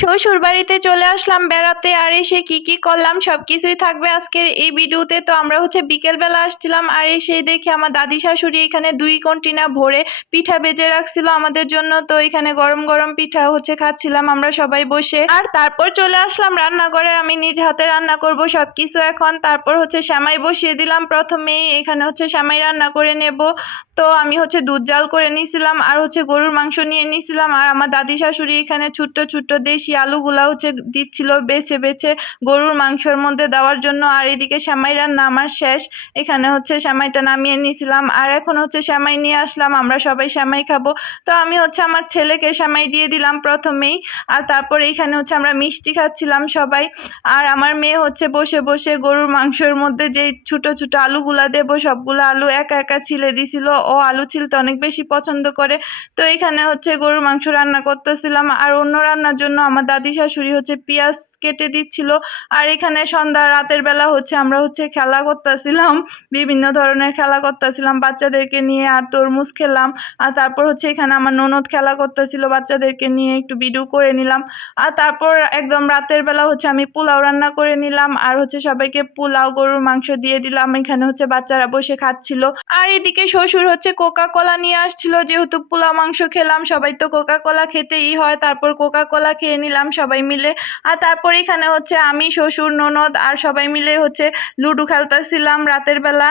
শ্বশুর বাড়িতে চলে আসলাম বেড়াতে, আর এসে কি কি করলাম সবকিছুই থাকবে আজকের এই ভিডিওতে। তো আমরা বিকেল বেলা আসছিলাম, আর এসেই দেখি আমার দাদি শাশুড়ি এখানে 2 কন্টেনার ভরে পিঠা ভেজে রাখছিল আমাদের জন্য। তো এখানে গরম গরম পিঠা খাচ্ছিলাম আমরা সবাই বসে। আর তারপর চলে আসলাম রান্নাঘরে, আমি নিজ হাতে রান্না করব সবকিছু এখন। তারপর সেমাই বসিয়ে দিলাম প্রথমেই, এখানে সেমাই রান্না করে নেব। তো আমি দুধ জাল করে নিয়েছিলাম, আর গরুর মাংস নিয়ে নিয়েছিলাম। আর আমার দাদি শাশুড়ি এখানে ছোট্ট ছোট্ট দেশি আলুগুলা দিচ্ছিল বেছে বেছে গরুর মাংসের মধ্যে দেওয়ার জন্য। আর এদিকে সেমাই রান্না আমার শেষ, এখানে সেমাইটা নামিয়ে নিয়েছিলাম। আর এখন সেমাই নিয়ে আসলাম, আমরা সবাই সেমাই খাবো। তো আমি আমার ছেলেকে সেমাই দিয়ে দিলাম প্রথমেই। আর তারপর এখানে আমরা মিষ্টি খাচ্ছিলাম সবাই। আর আমার মেয়ে বসে বসে গরুর মাংসের মধ্যে যে ছোট ছোট আলুগুলা দেবো সবগুলো আলু একা একা ছিলে দিছিল। ও আলু ছিলতে অনেক বেশি পছন্দ করে। তো এখানে গরুর মাংস রান্না করতেছিলাম, আর অন্য রান্নার জন্য আমার দাদি শাশুড়ি পেঁয়াজ কেটে দিচ্ছিল। আর এখানে সন্ধ্যা রাতের বেলা আমরা খেলা করতেছিলাম, বিভিন্ন ধরনের খেলা করতেছিলাম বাচ্চাদেরকে নিয়ে। আর তরমুজ খেলাম। আর তারপর এখানে আমার ননদ খেলা করতেছিল বাচ্চাদেরকে নিয়ে, একটু ভিডিও করে নিলাম। আর তারপর একদম রাতের বেলা আমি পোলাও রান্না করে নিলাম, আর সবাইকে পোলাও গরুর মাংস দিয়ে দিলাম। এখানে বাচ্চারা বসে খাচ্ছিল। আর এদিকে শ্বশুর কোকা কোলা নিয়ে আসছিল, যেহেতু পোলাও মাংস খেলাম সবাই তো কোকা কোলা খেতেই হয়। তারপর কোকা কোলা খেয়ে নিলাম সবাই মিলে। আর তারপর এখানে আমি শ্বশুর ননদ আর সবাই মিলে লুডো খেলতেছিলাম রাতের বেলা।